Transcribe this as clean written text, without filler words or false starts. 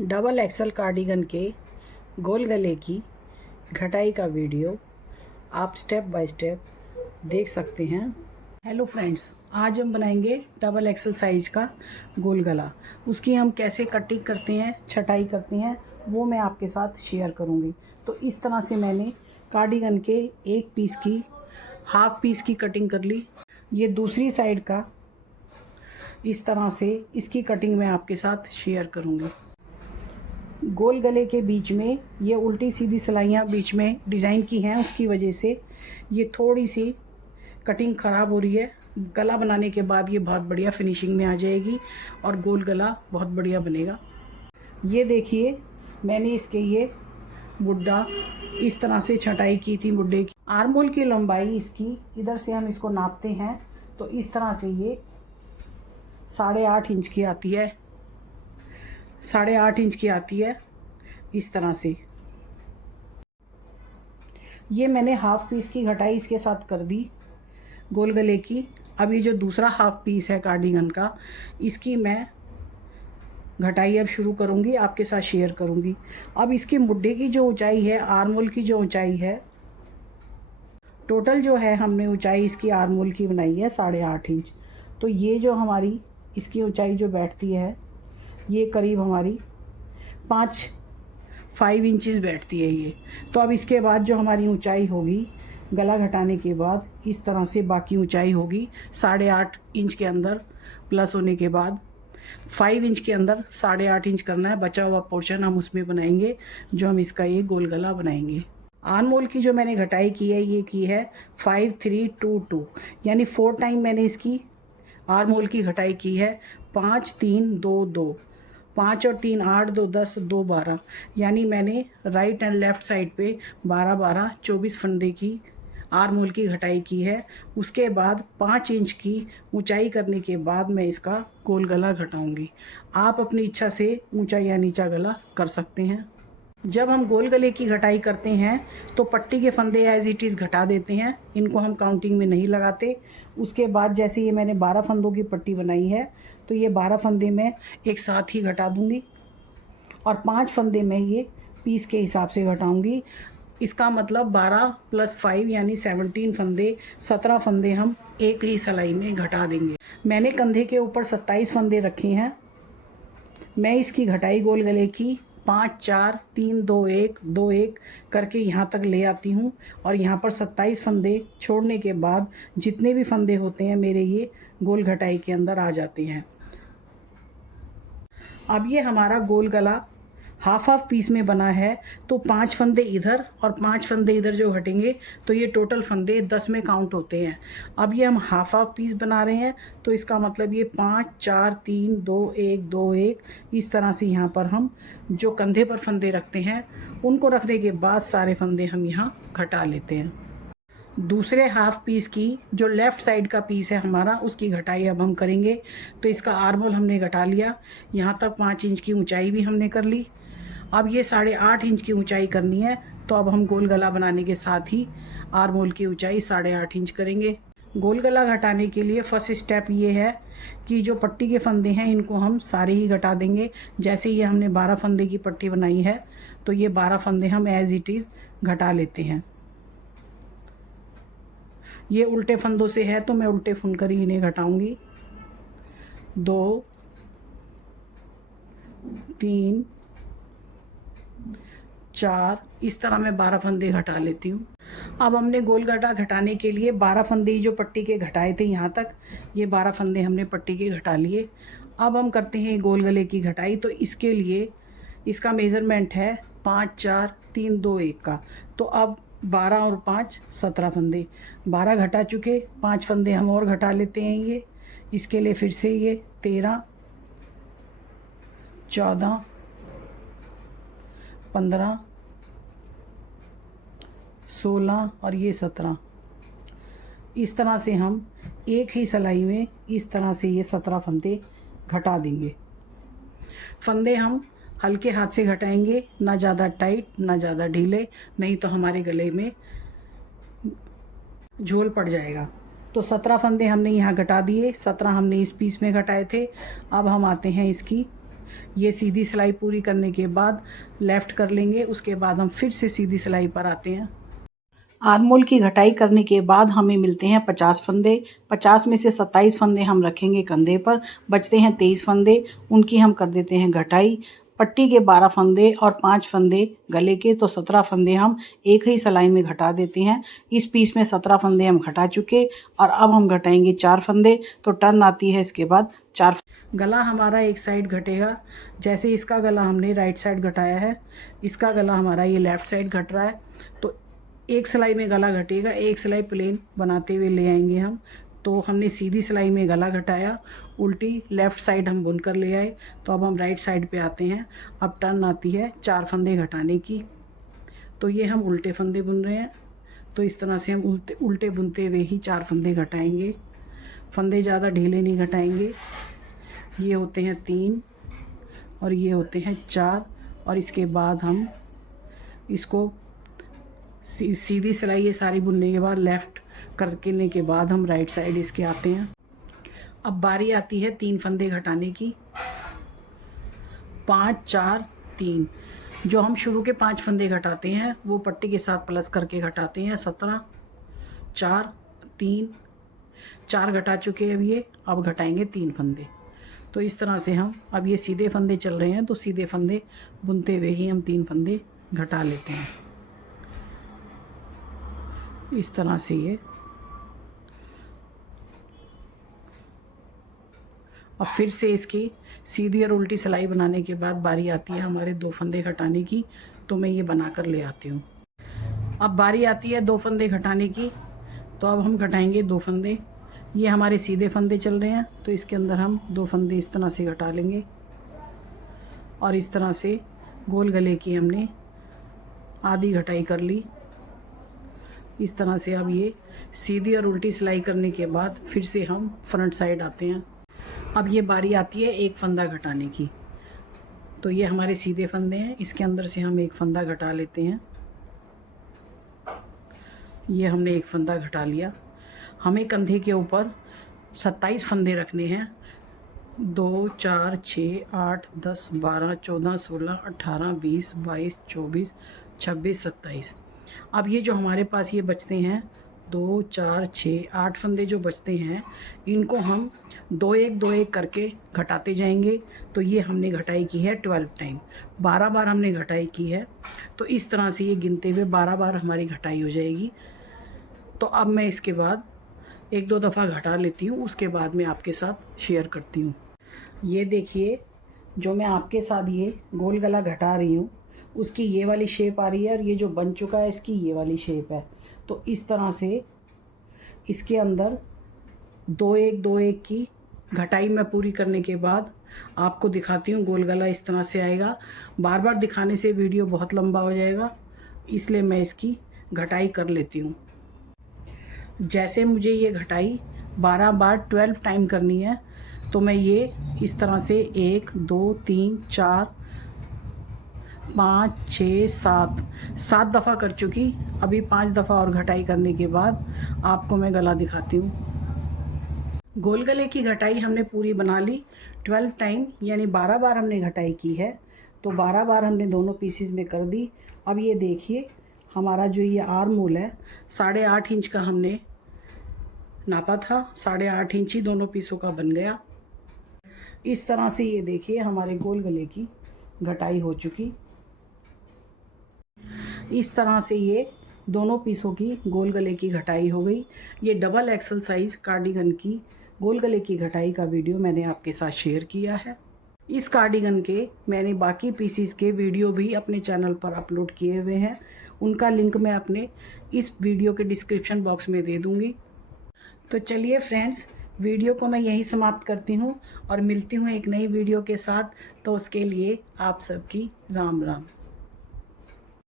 Double axle cardigan के गोल गले की घटाई का वीडियो आप स्टेप बाय स्टेप देख सकते हैं। हेलो फ्रेंड्स, आज हम बनाएंगे डबल एक्सल साइज का गोल गला। उसकी हम कैसे कटिंग करते हैं, छटाई करते हैं, वो मैं आपके साथ शेयर करूंगी। तो इस तरह से मैंने कार्डिगन के एक पीस की हाफ पीस की कटिंग कर ली। ये दूसरी साइड का इस तरह से इसकी कटिंग मैं आपके साथ शेयर करूंगी। गोल गले के बीच में ये उल्टी सीधी सिलाइयाँ बीच में डिज़ाइन की हैं, उसकी वजह से ये थोड़ी सी कटिंग ख़राब हो रही है। गला बनाने के बाद ये बहुत बढ़िया फिनिशिंग में आ जाएगी और गोल गला बहुत बढ़िया बनेगा। ये देखिए, मैंने इसके ये बुड्ढा इस तरह से छटाई की थी। बुड्ढे की आर्मोल की लंबाई इसकी, इधर से हम इसको नापते हैं तो इस तरह से ये 8.5 इंच की आती है। 8.5 इंच की आती है इस तरह से। ये मैंने हाफ पीस की घटाई इसके साथ कर दी गोल गले की। अब ये जो दूसरा हाफ पीस है कार्डिगन का, इसकी मैं घटाई अब शुरू करूँगी, आपके साथ शेयर करूँगी। अब इसके मुड्ढे की जो ऊंचाई है, आर्मोल की जो ऊंचाई है, टोटल जो है हमने ऊंचाई इसकी आर्मोल की बनाई है 8.5 इंच। तो ये जो हमारी इसकी ऊंचाई जो बैठती है, ये करीब हमारी 5 इंचेस बैठती है ये। तो अब इसके बाद जो हमारी ऊंचाई होगी गला घटाने के बाद, इस तरह से बाकी ऊंचाई होगी 8.5 इंच के अंदर प्लस होने के बाद 5 इंच के अंदर 8.5 इंच करना है। बचा हुआ पोर्शन हम उसमें बनाएंगे जो हम इसका ये गोल गला बनाएंगे। आर्मोल की जो मैंने घटाई की है, ये की है 5-3-2-2, यानी 4 टाइम मैंने इसकी आर्मोल की घटाई की है। 5-3-2-2, 5 और 3 8, 2 10, 2 12, यानी मैंने राइट एंड लेफ़्ट साइड पे 12-12 24 फंदे की आर्मोल की घटाई की है। उसके बाद 5 इंच की ऊंचाई करने के बाद मैं इसका गोल गला घटाऊंगी। आप अपनी इच्छा से ऊंचा या नीचा गला कर सकते हैं। जब हम गोल गले की घटाई करते हैं तो पट्टी के फंदे एज इट इज़ घटा देते हैं, इनको हम काउंटिंग में नहीं लगाते। उसके बाद जैसे ये मैंने 12 फंदों की पट्टी बनाई है, तो ये 12 फंदे मैं एक साथ ही घटा दूंगी और 5 फंदे मैं ये पीस के हिसाब से घटाऊंगी। इसका मतलब 12 + 5 यानी 17 फंदे, 17 फंदे हम एक ही सिलाई में घटा देंगे। मैंने कंधे के ऊपर 27 फंदे रखे हैं। मैं इसकी घटाई गोल गले की 5-4-3-2-1 करके यहाँ तक ले आती हूँ और यहाँ पर 27 फंदे छोड़ने के बाद जितने भी फंदे होते हैं मेरे ये गोल घटाई के अंदर आ जाते हैं। अब ये हमारा गोल गला हाफ पीस में बना है, तो 5 फंदे इधर और 5 फंदे इधर जो हटेंगे तो ये टोटल फंदे 10 में काउंट होते हैं। अब ये हम हाफ पीस बना रहे हैं, तो इसका मतलब ये 5-4-3-2-1 इस तरह से यहाँ पर हम जो कंधे पर फंदे रखते हैं, उनको रखने के बाद सारे फंदे हम यहाँ घटा लेते हैं। दूसरे हाफ पीस की जो लेफ़्ट साइड का पीस है हमारा, उसकी घटाई अब हम करेंगे। तो इसका आर्मोल हमने घटा लिया, यहाँ तक 5 इंच की ऊंचाई भी हमने कर ली। अब ये 8.5 इंच की ऊंचाई करनी है, तो अब हम गोल गला बनाने के साथ ही आर्मोल की ऊंचाई 8.5 इंच करेंगे। गोल गला घटाने के लिए फर्स्ट स्टेप ये है कि जो पट्टी के फंदे हैं इनको हम सारे ही घटा देंगे। जैसे ये हमने 12 फंदे की पट्टी बनाई है, तो ये 12 फंदे हम एज इट इज़ घटा लेते हैं। ये उल्टे फंदों से है तो मैं उल्टे फुनकर ही इन्हें घटाऊंगी। 2 3 4 इस तरह मैं 12 फंदे घटा लेती हूँ। अब हमने गोल गला घटाने के लिए 12 फंदे जो पट्टी के घटाए थे यहाँ तक, ये 12 फंदे हमने पट्टी के घटा लिए। अब हम करते हैं गोल गले की घटाई। तो इसके लिए इसका मेज़रमेंट है 5-4-3-2-1 का। तो अब 12 और 5 17 फंदे, 12 घटा चुके, 5 फंदे हम और घटा लेते हैं। ये इसके लिए फिर से ये 13 14 15 16 और ये 17, इस तरह से हम एक ही सिलाई में इस तरह से ये 17 फंदे घटा देंगे। फंदे हम हल्के हाथ से घटाएंगे, ना ज़्यादा टाइट ना ज़्यादा ढीले, नहीं तो हमारे गले में झोल पड़ जाएगा। तो 17 फंदे हमने यहाँ घटा दिए, 17 हमने इस पीस में घटाए थे। अब हम आते हैं इसकी ये सीधी सिलाई पूरी करने के बाद लेफ़्ट कर लेंगे। उसके बाद हम फिर से सीधी सिलाई पर आते हैं। आर्म होल की घटाई करने के बाद हमें मिलते हैं 50 फंदे। 50 में से 27 फंदे हम रखेंगे कंधे पर, बचते हैं 23 फंदे, उनकी हम कर देते हैं घटाई। पट्टी के 12 फंदे और 5 फंदे गले के, तो 17 फंदे हम एक ही सिलाई में घटा देते हैं। इस पीस में 17 फंदे हम घटा चुके और अब हम घटाएंगे 4 फंदे, तो टर्न आती है इसके बाद 4। गला हमारा एक साइड घटेगा, जैसे इसका गला हमने राइट साइड घटाया है, इसका गला हमारा ये लेफ़्ट साइड घट रहा है, तो एक सिलाई में गला घटेगा, एक सिलाई प्लेन बनाते हुए ले आएंगे हम। तो हमने सीधी सिलाई में गला घटाया, उल्टी लेफ़्ट साइड हम बुन कर ले आए, तो अब हम राइट साइड पे आते हैं। अब टर्न आती है 4 फंदे घटाने की, तो ये हम उल्टे फंदे बुन रहे हैं, तो इस तरह से हम उल्टे बुनते हुए ही 4 फंदे घटाएंगे। फंदे ज़्यादा ढीले नहीं घटाएंगे। ये होते हैं 3 और ये होते हैं 4, और इसके बाद हम इसको सीधी सिलाई ये सारी बुनने के बाद लेफ़्ट करने के बाद हम राइट साइड इसके आते हैं। अब बारी आती है 3 फंदे घटाने की। 5 4 3, जो हम शुरू के 5 फंदे घटाते हैं वो पट्टी के साथ प्लस करके घटाते हैं। 17 4 3 4 घटा चुके हैं अब ये, अब घटाएंगे 3 फंदे। तो इस तरह से हम, अब ये सीधे फंदे चल रहे हैं तो सीधे फंदे बुनते हुए ही हम 3 फंदे घटा लेते हैं। इस तरह से ये, अब फिर से इसकी सीधी और उल्टी सिलाई बनाने के बाद बारी आती है हमारे 2 फंदे घटाने की, तो मैं ये बना कर ले आती हूँ। अब बारी आती है 2 फंदे घटाने की, तो अब हम घटाएंगे 2 फंदे। ये हमारे सीधे फंदे चल रहे हैं, तो इसके अंदर हम 2 फंदे इस तरह से घटा लेंगे और इस तरह से गोल गले की हमने आधी घटाई कर ली। इस तरह से अब ये सीधी और उल्टी सिलाई करने के बाद फिर से हम फ्रंट साइड आते हैं। अब ये बारी आती है 1 फंदा घटाने की, तो ये हमारे सीधे फंदे हैं, इसके अंदर से हम 1 फंदा घटा लेते हैं। ये हमने 1 फंदा घटा लिया। हमें कंधे के ऊपर 27 फंदे रखने हैं। 2 4 6 8 10 12 14 16 18 20 22 24 26 27। अब ये जो हमारे पास ये बचते हैं 2 4 6 8 फंदे जो बचते हैं, इनको हम 2 1 2 1 करके घटाते जाएंगे। तो ये हमने घटाई की है 12 टाइम, 12 बार हमने घटाई की है। तो इस तरह से ये गिनते हुए 12 बार हमारी घटाई हो जाएगी। तो अब मैं इसके बाद 1 2 दफ़ा घटा लेती हूँ, उसके बाद मैं आपके साथ शेयर करती हूँ। ये देखिए, जो मैं आपके साथ ये गोल गला घटा रही हूँ, उसकी ये वाली शेप आ रही है और ये जो बन चुका है इसकी ये वाली शेप है। तो इस तरह से इसके अंदर 2 1 2 1 की घटाई मैं पूरी करने के बाद आपको दिखाती हूँ। गोल गला इस तरह से आएगा। बार बार दिखाने से वीडियो बहुत लंबा हो जाएगा, इसलिए मैं इसकी घटाई कर लेती हूँ। जैसे मुझे ये घटाई 12 बार 12 टाइम करनी है, तो मैं ये इस तरह से 1 2 3 4 5 6 7 दफ़ा कर चुकी। अभी 5 दफ़ा और घटाई करने के बाद आपको मैं गला दिखाती हूँ। गोल गले की घटाई हमने पूरी बना ली 12 टाइम, यानी 12 बार हमने घटाई की है। तो 12 बार हमने दोनों पीसीज में कर दी। अब ये देखिए, हमारा जो ये आर्म होल है 8.5 इंच का हमने नापा था, 8.5 इंच ही दोनों पीसों का बन गया। इस तरह से ये देखिए हमारे गोल गले की घटाई हो चुकी। इस तरह से ये दोनों पीसों की गोल गले की घटाई हो गई। ये डबल एक्सल साइज कार्डिगन की गोल गले की घटाई का वीडियो मैंने आपके साथ शेयर किया है। इस कार्डिगन के मैंने बाकी पीसीस के वीडियो भी अपने चैनल पर अपलोड किए हुए हैं, उनका लिंक मैं अपने इस वीडियो के डिस्क्रिप्शन बॉक्स में दे दूँगी। तो चलिए फ्रेंड्स, वीडियो को मैं यहीं समाप्त करती हूँ और मिलती हूँ एक नई वीडियो के साथ। तो उसके लिए आप सबकी राम राम।